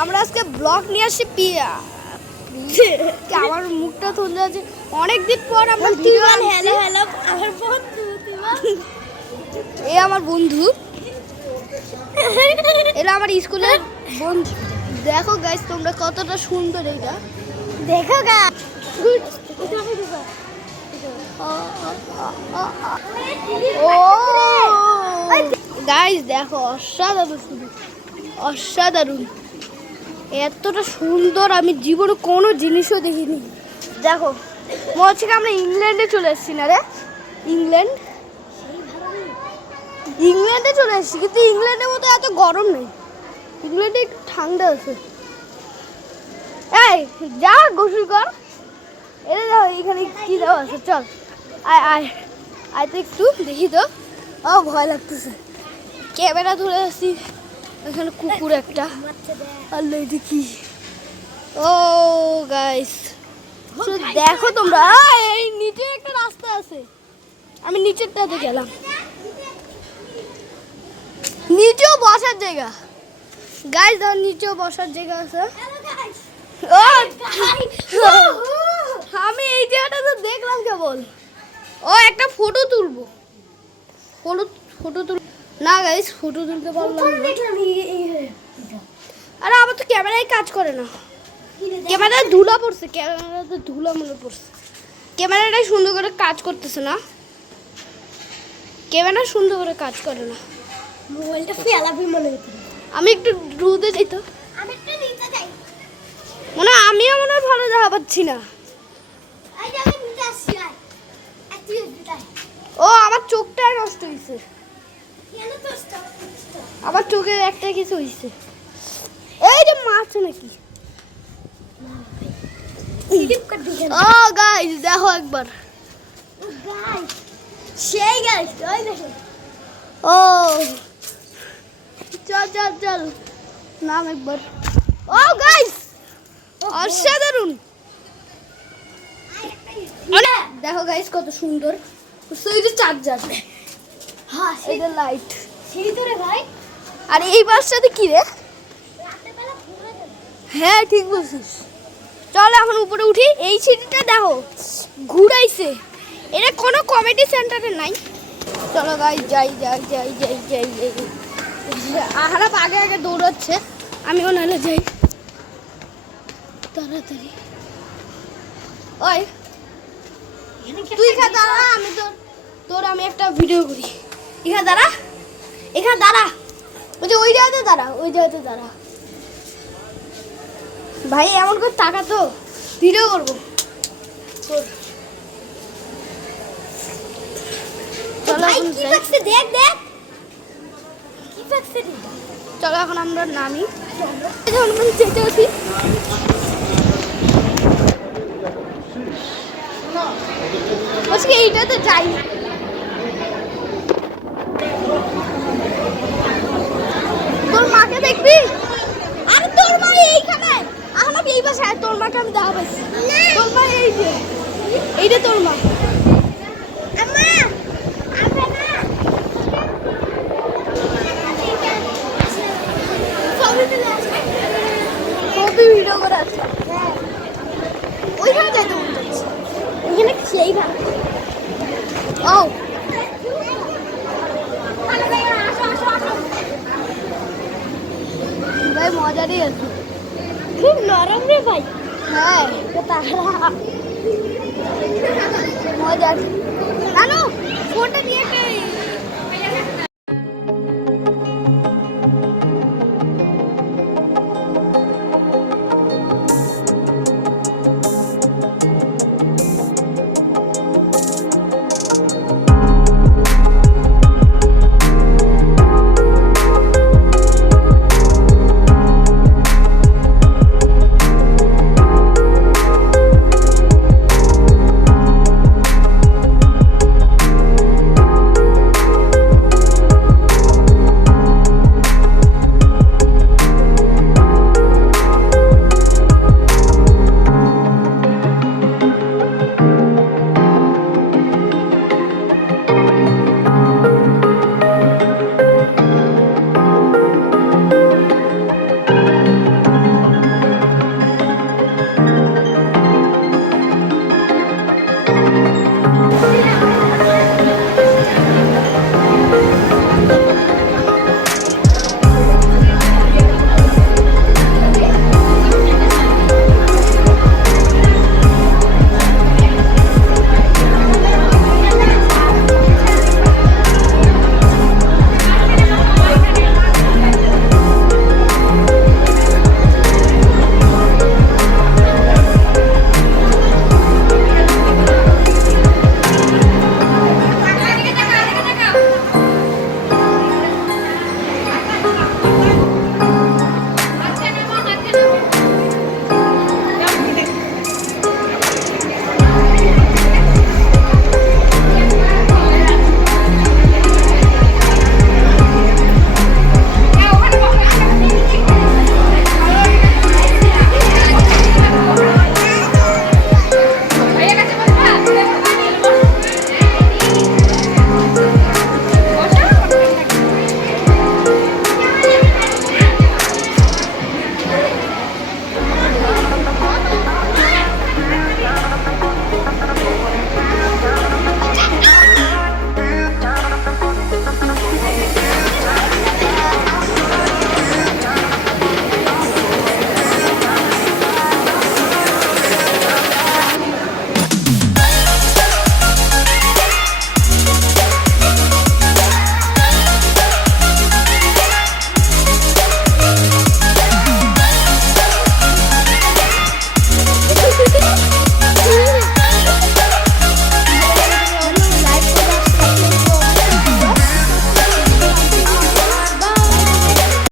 আমরা আজকে ব্লগ নিয়ে আসি পিয়া। আমার মুখটা আছে। অনেক দিন পর আমরা হ্যালো হ্যালো আমার বন্ধু এ আমার বন্ধু। এরা আমার স্কুলের বন্ধু। দেখো গাইস তোমরা কতটা সুন্দর এটা। দেখো গা। ও। গাইস দেখো অসাধারণ অসাধারণ। এতটা সুন্দর, আমি জীবনে কোনো জিনিসও দেখিনি। দেখো, মনে হচ্ছে আমরা ইংল্যান্ডে চলে এসেছি না রে? ইংল্যান্ড? ইংল্যান্ডে চলে এসেছি, কিন্তু ইংল্যান্ডের মতো এত গরম নেই। ইংল্যান্ডে একটু ঠান্ডা আছে। এই, যা গোসল কর। এটা দেখো, এখানে কি দেওয়া আছে, চল। আয় আয় আয় তো একটু, দেখি তো। ও, ভয় লাগতেছে। ক্যামেরা ধরে আসছি এখানে কুকুর একটা। আল্লাহ কি? ও গাইস দেখো তোমরা। এই নিচে একটা রাস্তা আছে। আমি নিচেরটাতে গেলাম। নিচেও বসার জায়গা। গাইস ধর নিচেও বসার জায়গা আছে। আমি এই জায়গাটা তো দেখলাম কেবল। ও, একটা ফটো তুলবো। ফটো ফটো তুল না গাইস ফটো তুলতে পারলাম না। আরে আমার তো ক্যামেরায় কাজ করে না। ক্যামেরায় ধুলা পড়ছে ক্যামেরাতে ধুলা মনে পড়ছে। ক্যামেরাটাই সুন্দর করে কাজ করতেছে না। ক্যামেরা সুন্দর করে কাজ করে না। মোবাইলটা ফেলাবি মনে হতো আমি একটু রুদে যাই তো। আমি একটু নিচে যাই। মনে আমিও মনে হয় ভালো দেখা পাচ্ছি না। ও আমার চোখটাই নষ্ট হয়েছে কেন তো স্টপ আমার চোখে একটা কিছু হয়েছে এই যে মাছ নাকি। ও গাইস দেখো একবার। সেই গাইস ও। চল চল চল। নাম একবার। ও গাইস অসাধারণ। দেখো গাইস কত সুন্দর। চার্জার। হ্যাঁ এটা লাইট সেই তো রে ভাই। আর এই বাসটাতে কি রে? হ্যাঁ ঠিক বলছিস। চল এখন উপরে উঠি। এই সিটিটা দেখো ঘুরাইছে। এটা কোনো কমেডি সেন্টারে নাই। চলো গাই যাই যাই যাই যাই যাই যাই। আহারাপ আগে আগে দৌড়াচ্ছে। আমিও নাহলে যাই। তাড়াতাড়ি। ওই। তুই দাঁড়া আমি তোর তোর আমি একটা ভিডিও করি। এখানে দাঁড়া এখানে দাঁড়া ওই যে ওই জায়গাতে দাঁড়া ওই জায়গাতে দাঁড়া ভাই এমন করে টাকা তো ভিডিও করব। দেখ দেখ। চলো এখন আমরা নামি। যেতে বলছি কি এইটাতে যাই তোর মাকে দেখবি? আর তোর মা এইখানে। আমার আমি এই বাসায়। তোর মাকে আমি দেখা পাইছি তোর মা এই যে। এইটা তোর মা আম্মা আমরা না ছবি তুলে আসবে ছবি ভিডিও করে আছে ওইখানে যাইতে মন যাচ্ছে এখানে সেই ভালো ও ভাই আছে? খুব নরম রে ভাই। হ্যাঁ তারা। আছে নানু ফোনটা